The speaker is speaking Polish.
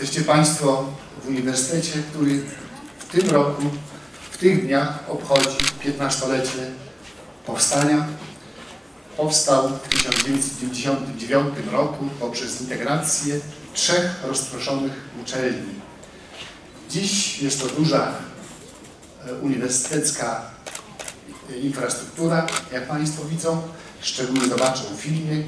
Jesteście Państwo w uniwersytecie, który w tym roku, w tych dniach obchodzi 15-lecie powstania. Powstał w 1999 roku poprzez integrację trzech rozproszonych uczelni. Dziś jest to duża e, uniwersytecka e, infrastruktura, jak Państwo widzą, szczególnie zobaczą w filmie.